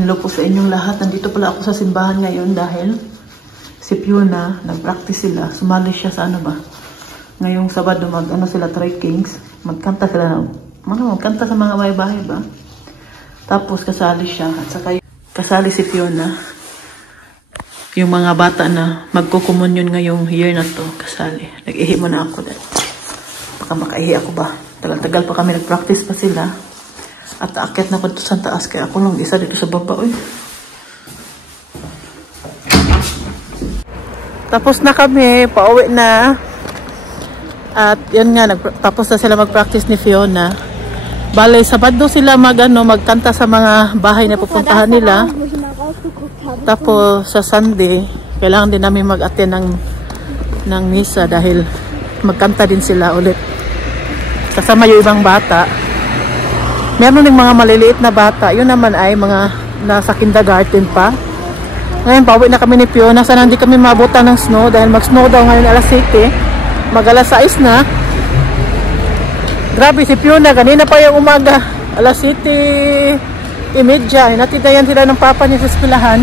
Hello po sa inyong lahat. Nandito pala ako sa simbahan ngayon dahil si Fiona, nag-practice sila. Sumali siya sa ano ba? Ngayong Sabado sila trekkings. Magkanta sila magkanta sa mga bahay-bahay ba? Tapos kasali siya at saka kasali si Fiona. Yung mga bata na magkukumunyon ngayong year na to, kasali. Nag-ihi mo na ako dahil. Baka makaihi ako ba? Tagal-tagal pa kami nag-practice pa sila. At aakyat na ko dito sa taas, kaya ako lang isa dito sa baba. Uy. Tapos na kami, pauwi na. At yun nga, tapos na sila mag-practice ni Fiona. Bale, Sabado sila magkanta sa mga bahay na pupuntahan nila. Tapos sa Sunday, kailangan din namin mag-attend ng misa dahil magkanta din sila ulit. Kasama yung ibang bata. Meron ding mga maliliit na bata. Yun naman ay mga nasa kindergarten pa. Ngayon, pauwi na kami ni Fiona. Sana hindi kami mabutan ng snow dahil mag-snow daw ngayon alas 7. Mag-alas 6 na. Grabe si Fiona. Kanina pa yung umaga. Alas 7:30. Hinatidayan sila ng papa niya sa eskwelahan.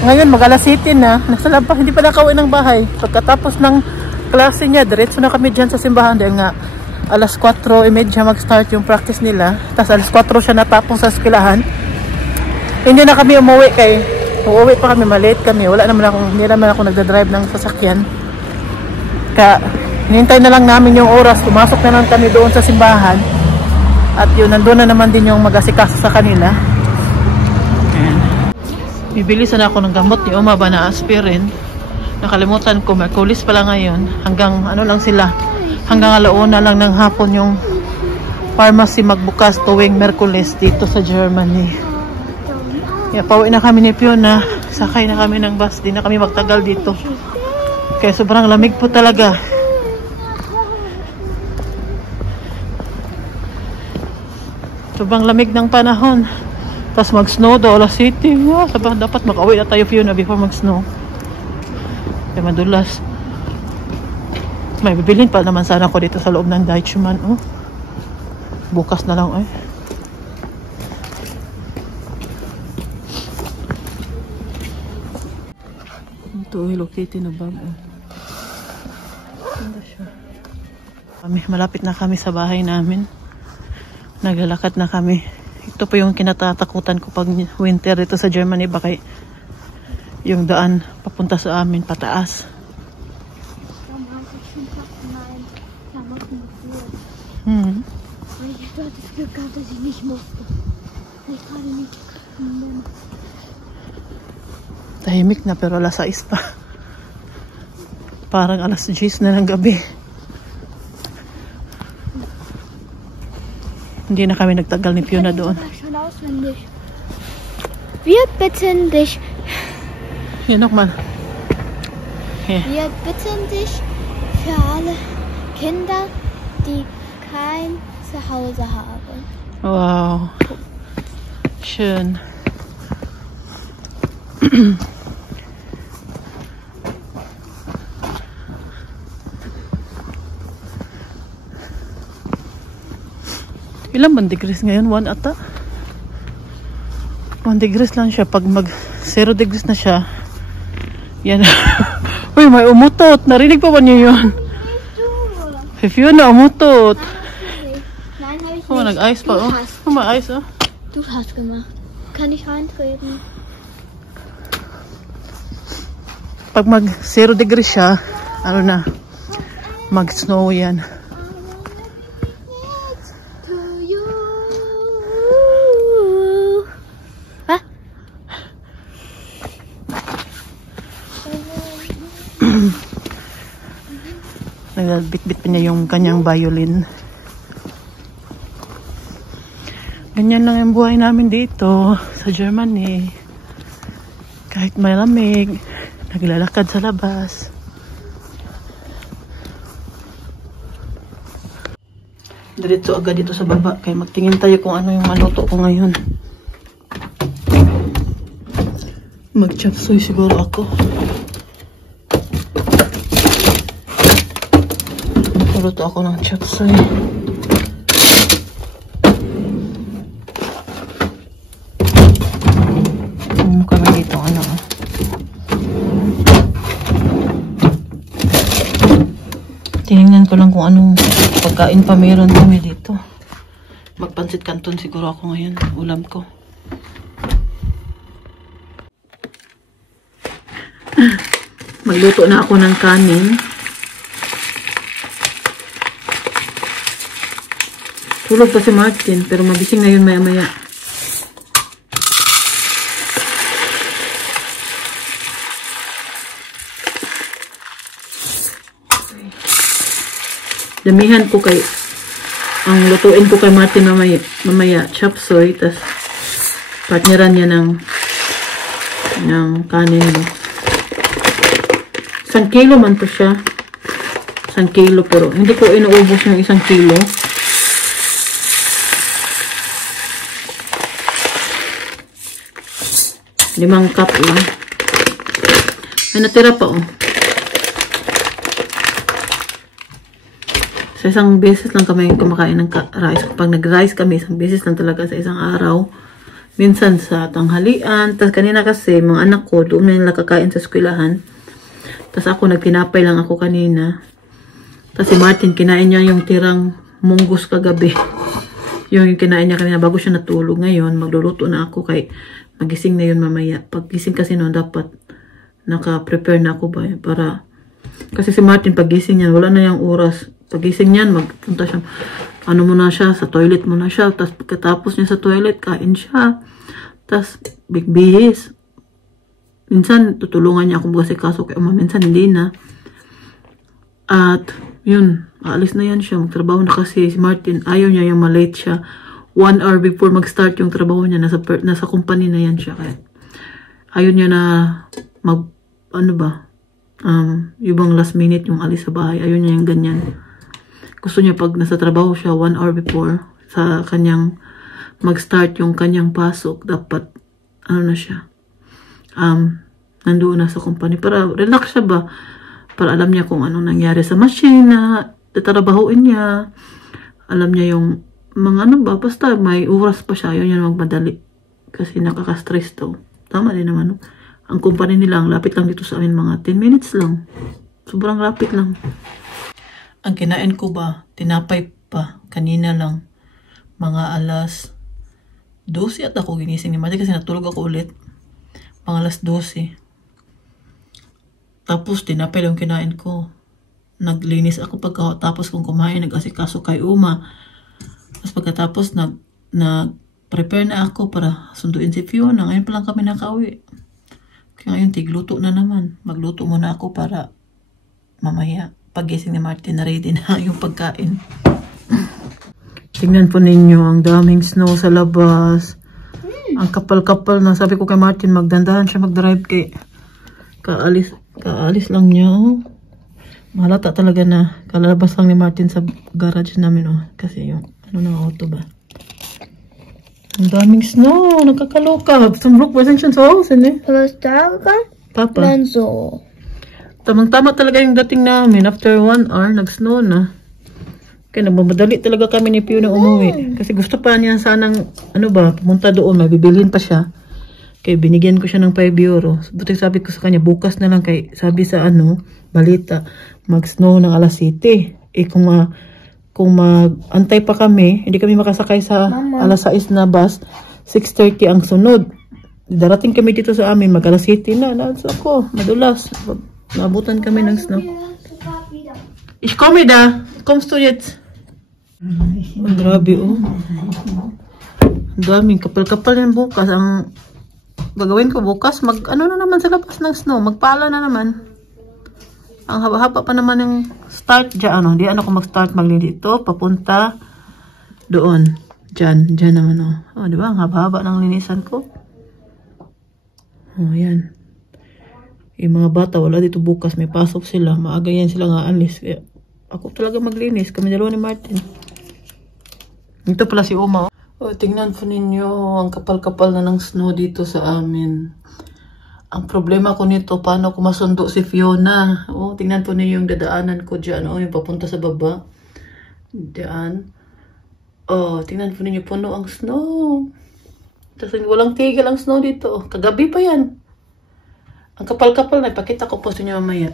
Ngayon, mag-alas 7 na. Nasa labas. Hindi pa nakauwi ng bahay. Pagkatapos ng klase niya, diretso na kami dyan sa simbahan dahil nga alas 4:30 mag-start yung practice nila. Tapos alas 4 siya natapong sa eskwelahan. Hindi na kami umuwi uuwi pa kami, malate kami. Hindi naman ako nagdadrive ng sasakyan. Kaya, hinintay na lang namin yung oras. Pumasok na lang kami doon sa simbahan. At yun, nandun na naman din yung mag-asikaso sa kanila. Ayan. Bibili sana ako ng gamot ni Oma ba na aspirin. Nakalimutan ko, Merkulis pala ngayon. Hanggang lang sila. Hanggang alauna lang ng hapon yung pharmacy magbukas tuwing Merkulis dito sa Germany. Kaya pauwi na kami ni Fiona. Sakay na kami ng bus. Di na kami magtagal dito. Kaya sobrang lamig po talaga. Sobrang lamig ng panahon. Tapos mag-snow daw alas 7. Dapat makauwi na tayo, Fiona, before mag-snow. Kaya madulas. May bibilin pa naman sana ko dito sa loob ng Deichmann. Oh. Bukas na lang. Ito Hello Kitty na bag. Ganda siya. Malapit na kami sa bahay namin. Naglalakad na kami. Ito po yung kinatatakutan ko pag winter dito sa Germany. Baka yung daan papunta sa amin pataas. Ich hatte das Glück gehabt, dass ich nicht musste. Ich gerade nicht. Tahimik na pero alas 6 pa. Parang alas 10 na ng gabi. Hindi na kami nagtagal ni Fiona doon. Wir bitten dich. Hier nochmal. Wir bitten dich für alle Kinder, die kein Zuhause haben. Wow. Schön. Ilan bang degrees ngayon? 1 ata? 1 degrees lang siya. Pag mag 0 degrees na siya. Yan. Uy, may umutot. Narinig pa ba niyo yun? Si Fiona, umutot. Nein, habe ich nicht. Oh, nag-ice pa. Oh, may ice, oh. Du hast gemacht. Kann ich reintreten? Pag mag 0 degrees siya, mag-snow yan. Nagbitbit pa niya yung kanyang violin. Ganyan lang yung buhay namin dito sa Germany. Kahit malamig, naglalakad sa labas. Diretso agad dito sa baba. Kaya magtingin tayo kung ano yung maluto ko ngayon. Mag-chapsuy siguro ako. Luto ako ng chapsuy. Tingnan ko lang kung anong pagkain pa meron kami dito. Magpansit canton siguro ako ngayon. Ulam ko. Magluto na ako ng kanin. Tulog pa si Martin, pero magising na yun maya-maya. Damihan ko kay ang lutuin ko kay Martin mamaya chop suey, tas partneran niya ng kanin mo. 1 kilo man to siya. 1 kilo, pero hindi ko inuubos yung 1 kilo. Limang cup lang. Ay, natira pa oh. Sa isang beses lang kami kumakain ng rice. Kapag nag-rice kami, isang beses lang talaga sa isang araw. Minsan sa tanghalian. Tapos kanina kasi, mga anak ko, doon na nila kakain sa eskwelahan. Tapos ako, nagtinapay lang ako kanina. Tapos si Martin, kinain niya yung tirang munggus kagabi. Yung kinain niya kanina bago siya natulog. Ngayon, magluluto na ako kay magising na yun mamaya. Pag gising kasi noon, dapat naka-prepare na ako ba para... Kasi si Martin, pag gising niyan, wala na yung oras. Pag gising niyan, magpunta siya. Ano muna siya, sa toilet muna siya. Tapos pagkatapos niya sa toilet, kain siya. Tapos, bigbihis. Minsan, tutulungan niya ako kasi kaso kay Uma. Minsan, hindi na. At, yun, aalis na yan siya. Magtrabaho na kasi si Martin. Ayaw niya yung malate siya. 1 hour before mag-start yung trabaho niya, nasa company na yan siya. Kaya, ayaw niya na yung last minute yung alis sa bahay. Ayaw niya yung ganyan. Gusto niya pag nasa trabaho siya, 1 hour before sa kanyang mag-start yung kanyang pasok, dapat, na siya, nandoon na sa company. Para relax siya ba? Para alam niya kung anong nangyari sa machine na tatrabahuin niya. Alam niya yung mga basta may oras pa siya, yun magmadali. Kasi nakaka-stress to. Tama din naman, no? Ang company nila, ang lapit lang dito sa amin, mga 10 minutes lang. Sobrang lapit lang. Ang kinain ko ba, tinapay pa, kanina lang. Mga alas 12 at ako ginising ni Martin kasi natulog ako ulit. Mga alas 12. Tapos, tinapay lang kinain ko. Naglinis ako pagkatapos kong kumain, nag-asikaso kay Uma. Tapos pagkatapos, nag-prepare na ako para sunduin si Fiona. Ngayon pa lang kami nakauwi. Kaya ngayon, tigluto na naman. Magluto muna ako para mamaya, pagising ni Martin, na ready na yung pagkain. Tingnan po ninyo, ang daming snow sa labas. Ang kapal-kapal na. Sabi ko kay Martin, magdandahan siya mag-drive kay kaalis lang niya. Oh. Mahalata talaga na kalalabas lang ni Martin sa garage namin. Oh. Kasi yung auto ba. Ang daming snow. Nakakaloka. Sambruk ba siya sa house? Papa. Lanzo. Tamang-tama talaga yung dating namin. After 1 hour, nag-snow na. Kaya nagmamadali talaga kami ni Pio na umuwi. Kasi gusto pa niya sanang, pumunta doon. May bibilhin pa siya. Kaya binigyan ko siya ng 5 euro. Buti sabi ko sa kanya, bukas na lang kay sabi sa balita, mag-snow ng alas 7. Kung mag-antay pa kami, hindi kami makasakay sa alas 6 na bus, 6:30 ang sunod. Darating kami dito sa amin, mag-alas 7 na. Nasa ako, madulas. Nabutan kami ng snow. Ich komme da. Kommst du jetzt? Grabe, oh. Ang daming kapal-kapal yan bukas. Ang gagawin ko bukas, na naman sa labas ng snow. Magpala na naman. Ang haba-haba pa naman yung start dyan. Di ako mag-start dito. Papunta doon. Dyan naman, oh. Oh, diba? Ang haba-haba ng linisan ko. Oh, yan. Yung mga bata, wala dito bukas. May pasok sila. Maaga yan sila nga alis. Kaya ako talaga maglinis. Kami dalawa ni Martin. Ito pala si Uma. Oh, tingnan po ninyo. Ang kapal-kapal na ng snow dito sa amin. Ang problema ko nito, paano ko masundo si Fiona? Oh, tingnan po ninyo yung dadaanan ko dyan. Oh, yung papunta sa baba. Diyan. Oh, tingnan po ninyo. Puno ang snow. Tapos walang tigil ang snow dito. Kagabi pa yan. Ang kapal-kapal na, ipakita ko po sa inyo mamaya.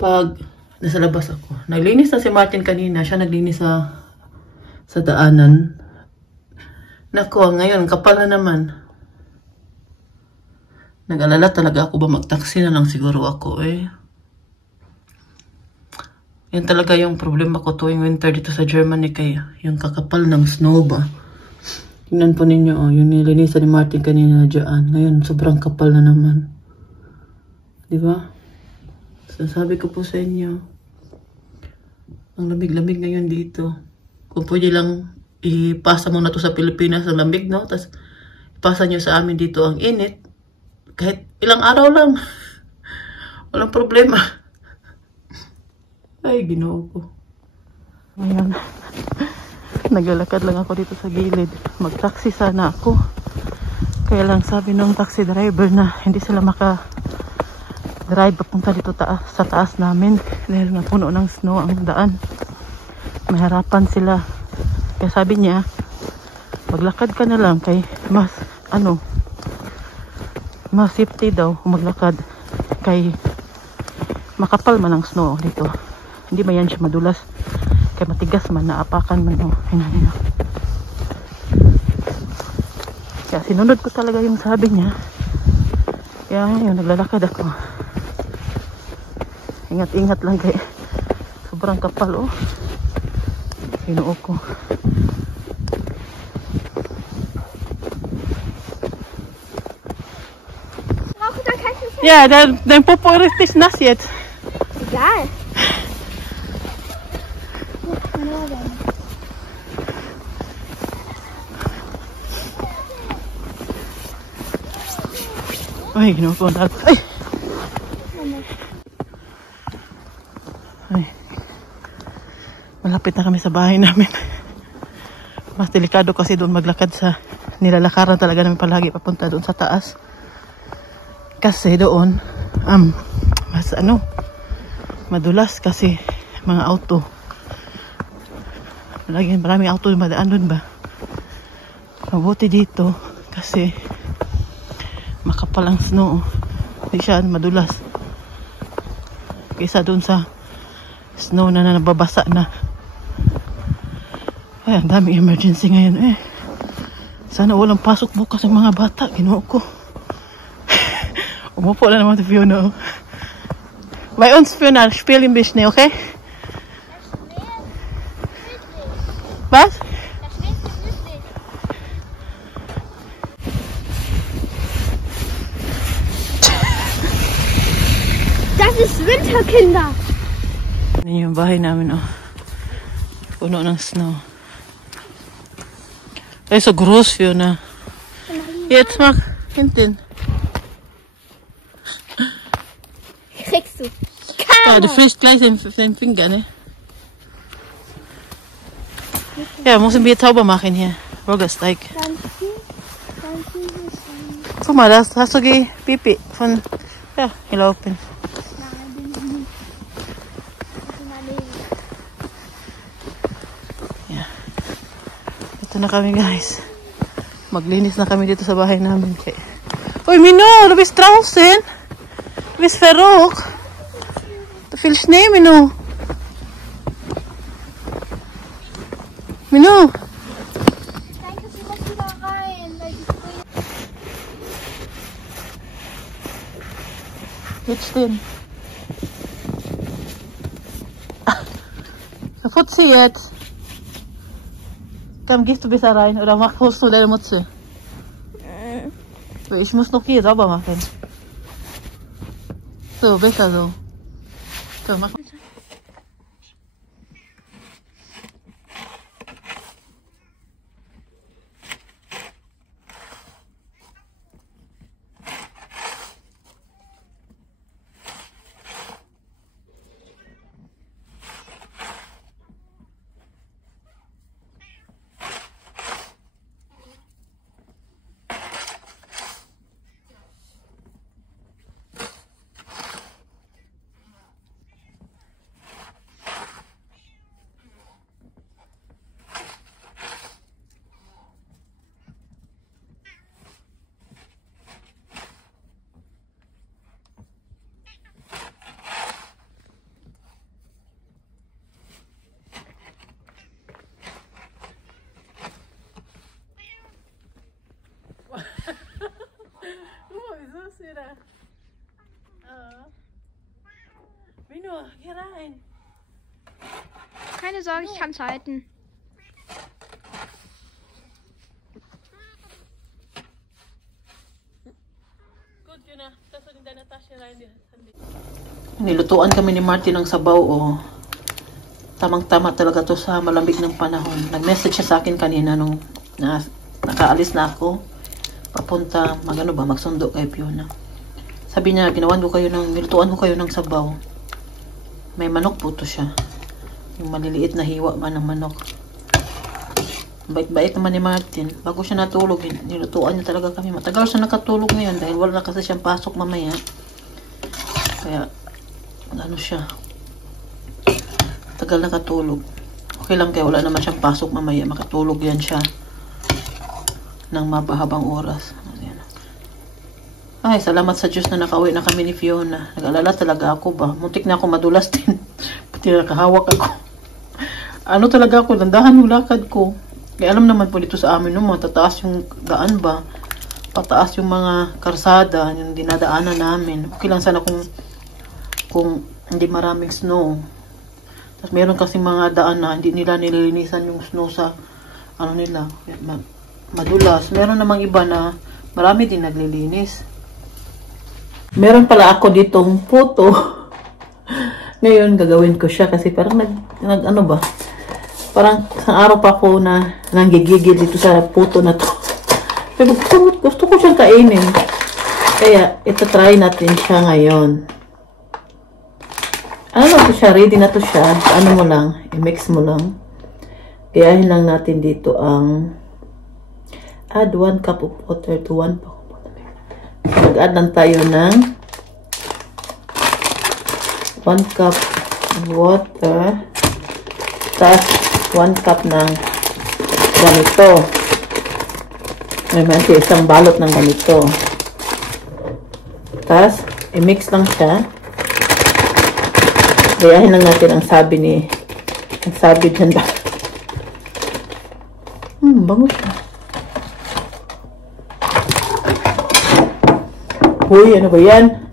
Pag Nasa labas ako. Naglinis na si Martin kanina. Siya naglinis sa daanan. Nako, ngayon, kapal na naman. Nag-alala talaga ako ba mag-taxi na lang siguro ako eh. Yan talaga yung problema ko tuwing winter dito sa Germany kaya yung kakapal ng snow ba. Tingnan po ninyo, oh, yung nilinisan ni Martin kanina dyan. Ngayon, sobrang kapal na naman. Diba? So, sabi ko po sa inyo, ang lamig-lamig ngayon dito. Kung pwede lang, ipasa muna to sa Pilipinas ang lamig, no? Tapos, ipasa nyo sa amin dito ang init. Kahit ilang araw lang. Walang problema. Ay, Ginoo ko. Ngayon, naglalakad lang ako dito sa gilid. Mag-taxi sana ako. Kaya lang sabi ng taxi driver na hindi sila maka-drive papunta dito sa taas namin. Dahil nga puno ng snow ang daan. May harapan sila. Kaya sabi niya, maglakad ka na lang kay mas safety daw maglakad kay makapal man ang snow dito. Hindi ba yan siya madulas? Kaya matigas man, naapakan man. Oh, hinanina. Kaya sinunod ko talaga yung sabi niya. Kaya yun, naglalakad ako. Ingat-ingat lang kay sobrang kapal, oh. Ginoo ko. Ja, dein Popo ist nass jetzt. Egal. Ay, Ginoo ko. Ay! Ay. Malapit na kami sa bahay namin. Mas delikado kasi doon maglakad sa nilalakaran talaga namin palagi papunta doon sa taas. Kasi doon, mas madulas kasi mga auto. Maraming auto yung madaan doon ba? Mabuti dito kasi makapal ang snow. Hindi siya madulas. Kaysa doon sa snow na nababasa na. Ay, ang daming emergency ngayon eh. Sana walang pasok bukas ng mga bata. Ginoo ko. Umupo na naman si Fiona. Bei uns, Fiona, spiel ein bisschen, okay? Was? Das ist Winterkinder. Yan yung bahay namin, oh. Puno ng snow. Ay, so groß, Fiona. Jetzt mach hinten. Kriegst du. Ja, du fühlst gleich den Finger, ne? Ja, müssen wir sauber machen hier. Bürgersteig. Guck mal, das hast du Pipi von, ja, gelaufen. Ja. Ito na kami, guys. Maglinis na kami dito sa bahay namin. Uy, Mino, du bist draußen. Du bist verrückt. Du viel Schnee, Mino. Mino. Jetzt stehen. Kaputt sie jetzt. Dann gehst du besser rein oder holst du deine Mütze? Ich muss noch hier sauber machen. So, besser so. So, mach mal. Keine Sorge, ich kann's halten. Nilutuan kami ni Martin ng sabaw, oh. Tamang-tama talaga to sa malamig ng panahon. Nag-message siya sa akin kanina nung nakaalis na ako. Papunta, magsundo kay Fiona. Sabi niya, nilutuan ko kayo ng sabaw. May manok po to siya. Yung maliliit na hiwa man ng manok. Bait-bait naman ni Martin. Bago siya natulog, nilutuan niya talaga kami. Matagal siya nakatulog ngayon dahil wala na kasi siyang pasok mamaya. Kaya, siya. Tagal nakatulog. Okay lang kaya wala naman siyang pasok mamaya. Makatulog yan siya ng mabahabang oras. Ay, salamat sa Diyos na nakauwi na kami ni Fiona. Nag-alala talaga ako ba. Muntik na ako madulas din. Pati nakahawak ako. Talaga ako, dandahan yung lakad ko. Kaya alam naman po dito sa amin, matataas yung daan ba. Pataas yung mga karsada, yung dinadaanan namin. Okay lang sana kung hindi maraming snow. Tapos meron kasi mga daan na hindi nila nililinisan yung snow sa nila. Madulas. Meron namang iba na marami din naglilinis. Meron pala ako ditong photo. Ngayon, gagawin ko siya kasi parang parang isang araw pa ako na nanggigigil dito sa photo na to. Pero gusto ko siyang kainin. Kaya, try natin siya ngayon. Siya? Ready na to siya. Mo lang, i-mix mo lang. Gayahin lang natin dito ang add 1 cup of water to 1 cup. Nag-add lang tayo ng 1 cup of water tas 1 cup ng ganito. May isang balot ng ganito. Tas, i-mix lang siya. Gayahin lang natin ang sabi dyan ba. Bango siya. Uy, ano ba yan?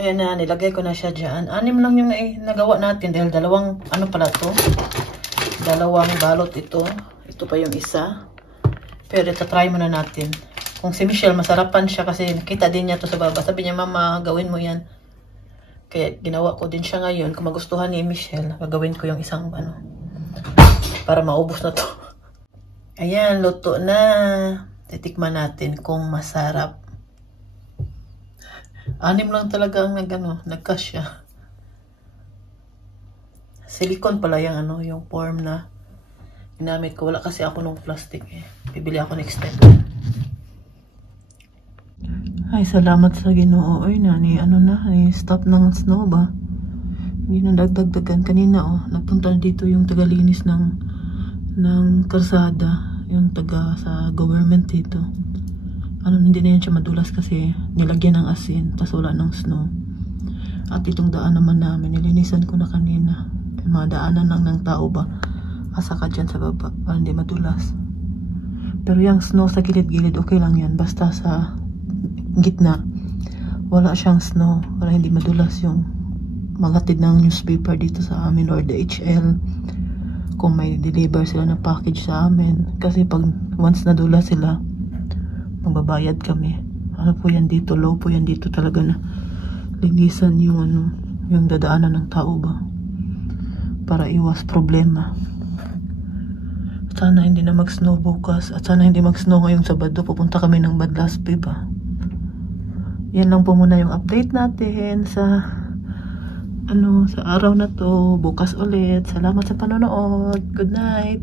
Ayan na, nilagay ko na siya dyan. 6 lang yung nagawa natin dahil dalawang, dalawang balot ito. Ito pa yung isa. Pero try muna natin. Kung si Michelle, masarapan siya kasi nakita din niya to sa baba. Sabi niya, Mama, gawin mo yan. Kaya ginawa ko din siya ngayon. Kung magustuhan ni Michelle, gagawin ko yung isang para maubos na to. Ayan, luto na. Titikman natin kung masarap. 6 lang talaga ang nagkasya. Silicone pala yung form na ginamit ko. Wala kasi ako nung plastic Bibili ako next time. Ay, salamat sa Ginoo. Ay, stop ng snow ba? Hindi na dagdagan. Kanina, nagpunta dito yung tagalinis ng karsada. Yung taga sa government dito. Hindi na yan siya madulas kasi nilagyan ng asin, tas wala ng snow. At itong daan naman namin, nilinisan ko na kanina. Mga daanan lang ng tao ba? Asa ka dyan sa baba, para hindi madulas. Pero yung snow sa gilid-gilid, okay lang yan. Basta sa gitna, wala siyang snow, para hindi madulas yung magatid ng newspaper dito sa amin or DHL. Kung may deliver sila ng package sa amin. Kasi pag once nadulas sila, magbabayad kami. Po yan dito, low po yan dito talaga na linisan yung dadaanan ng tao ba para iwas problema. Sana hindi na mag-snow bukas at sana hindi mag-snow ngayong Sabado. Pupunta kami ng Badlaspe ba. Yan lang po muna yung update natin sa sa araw na to. Bukas ulit. Salamat sa panonood. Good night.